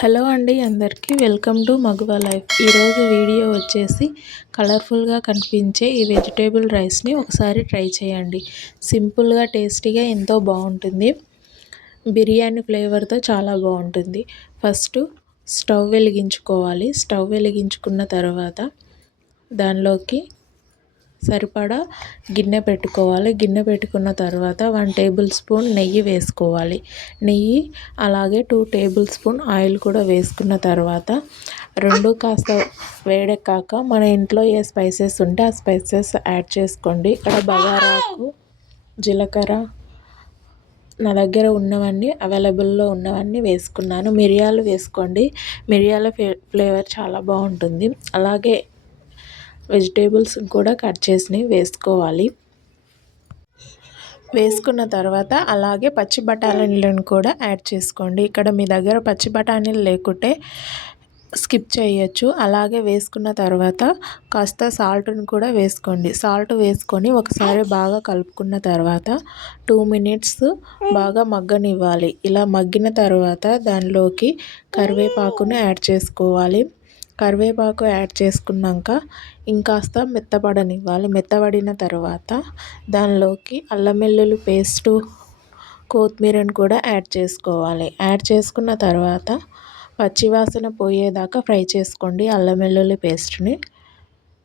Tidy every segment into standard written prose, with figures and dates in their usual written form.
Hello అండి, అందరికీ welcome to Maguva life. ఈరోజు వీడియో వచ్చేసి కలర్ఫుల్గా కనిపించే ఈ వెజిటేబుల్ రైస్ని ఒకసారి ట్రై చేయండి. సింపుల్గా టేస్టీగా ఎంతో బాగుంటుంది. బిర్యానీ ఫ్లేవర్తో చాలా బాగుంటుంది. ఫస్ట్ స్టవ్ వెలిగించుకోవాలి. స్టవ్ వెలిగించుకున్న తర్వాత దానిలోకి సరిపడా గిన్నె పెట్టుకోవాలి. గిన్నె పెట్టుకున్న తర్వాత 1 టేబుల్ స్పూన్ నెయ్యి వేసుకోవాలి. నెయ్యి అలాగే 2 టేబుల్ స్పూన్ ఆయిల్ కూడా వేసుకున్న తర్వాత రెండు కాస్త వేడెక్కాక మన ఇంట్లో ఏ స్పైసెస్ ఉంటే ఆ స్పైసెస్ యాడ్ చేసుకోండి. ఇక్కడ బగారాకు, జీలకర్ర నా దగ్గర ఉన్నవన్నీ అవైలబుల్లో ఉన్నవన్నీ వేసుకున్నాను. మిరియాలు వేసుకోండి. మిరియాల ఫ్లేవర్ చాలా బాగుంటుంది. అలాగే వెజిటేబుల్స్ కూడా కట్ చేసి వేసుకోవాలి. వేసుకున్న తర్వాత అలాగే పచ్చి బఠానీలను కూడా యాడ్ చేసుకోండి. ఇక్కడ మీ దగ్గర పచ్చి బఠానీలు లేకుంటే స్కిప్ చేయొచ్చు. అలాగే వేసుకున్న తర్వాత కాస్త సాల్ట్ని కూడా వేసుకోండి. సాల్ట్ వేసుకొని ఒకసారి బాగా కలుపుకున్న తర్వాత 2 మినిట్స్ బాగా మగ్గనివ్వాలి. ఇలా మగ్గిన తర్వాత దానిలోకి కరివేపాకును యాడ్ చేసుకోవాలి. కరివేపాకు యాడ్ చేసుకున్నాక ఇంకాస్త మెత్తబడనివ్వాలి. మెత్తబడిన తర్వాత దానిలోకి అల్లం వెల్లుల్లి పేస్టు, కొత్తిమీరను కూడా యాడ్ చేసుకోవాలి. యాడ్ చేసుకున్న తర్వాత పచ్చివాసన పోయేదాకా ఫ్రై చేసుకోండి. అల్లం వెల్లుల్లి పేస్ట్ని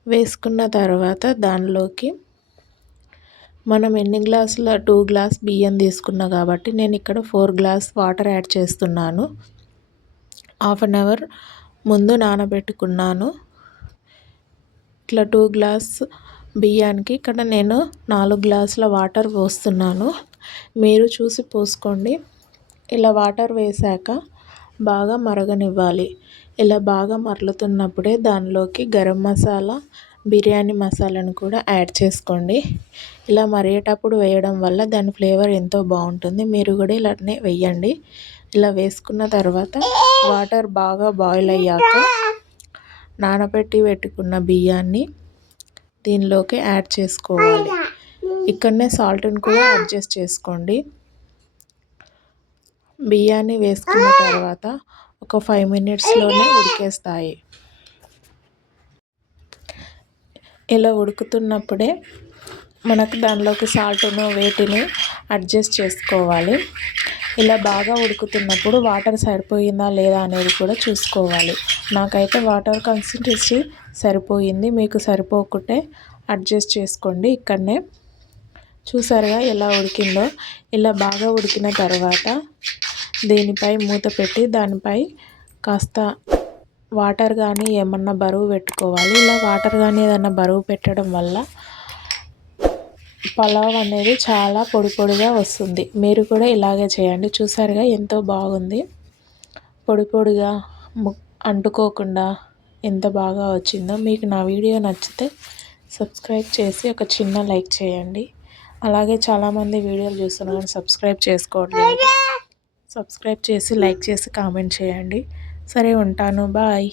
వేసుకున్న తర్వాత దానిలోకి మనం ఎన్ని గ్లాసుల 2 గ్లాస్ బియ్యం తీసుకున్నా కాబట్టి నేను ఇక్కడ 4 గ్లాస్ వాటర్ యాడ్ చేస్తున్నాను. హాఫ్ అన్ అవర్ ముందు నానబెట్టుకున్నాను. ఇట్లా 2 గ్లాస్ బియ్యానికి ఇక్కడ నేను 4 గ్లాసుల వాటర్ పోస్తున్నాను. మీరు చూసి పోసుకోండి. ఇలా వాటర్ వేసాక బాగా మరగనివ్వాలి. ఇలా బాగా మరలుతున్నప్పుడే దానిలోకి గరం మసాలా, బిర్యానీ మసాలాను కూడా యాడ్ చేసుకోండి. ఇలా మరిగేటప్పుడు వేయడం వల్ల దాని ఫ్లేవర్ ఎంతో బాగుంటుంది. మీరు కూడా ఇలానే వేయండి. ఇలా వేసుకున్న తర్వాత వాటర్ బాగా బాయిల్ అయ్యాక నానబెట్టి పెట్టుకున్న బియ్యాన్ని దీనిలోకి యాడ్ చేసుకోవాలి. ఇక్కడనే సాల్ట్ని కూడా అడ్జస్ట్ చేసుకోండి. బియ్యాన్ని వేసుకున్న తర్వాత ఒక 5 మినిట్స్లోనే ఉడికేస్తాయి. ఇలా ఉడుకుతున్నప్పుడే మనకు దానిలోకి సాల్ట్ను వేటిని అడ్జస్ట్ చేసుకోవాలి. ఇలా బాగా ఉడుకుతున్నప్పుడు వాటర్ సరిపోయిందా లేదా అనేది కూడా చూసుకోవాలి. నాకైతే వాటర్ కన్సిస్టెన్సీ సరిపోయింది. మీకు సరిపోకుంటే అడ్జస్ట్ చేసుకోండి. ఇక్కడనే చూసారుగా ఎలా ఉడికిందో. ఇలా బాగా ఉడికిన తర్వాత దీనిపై మూత పెట్టి దానిపై కాస్త వాటర్ కానీ ఏమన్నా బరువు పెట్టుకోవాలి. ఇలా వాటర్ కానీ ఏదన్నా బరువు పెట్టడం వల్ల పలావ్ అనేది చాలా పొడి పొడిగా వస్తుంది. మీరు కూడా ఇలాగే చేయండి. చూసారుగా ఎంతో బాగుంది. పొడి పొడిగా అంటుకోకుండా ఎంత బాగా వచ్చిందో. మీకు నా వీడియో నచ్చితే సబ్స్క్రైబ్ చేసి ఒక చిన్న లైక్ చేయండి. అలాగే చాలామంది వీడియోలు చూస్తున్నారు కానీ సబ్స్క్రైబ్ చేసుకోవట్లేదు. సబ్స్క్రైబ్ చేసి లైక్ చేసి కామెంట్ చేయండి. సరే, ఉంటాను. బాయ్.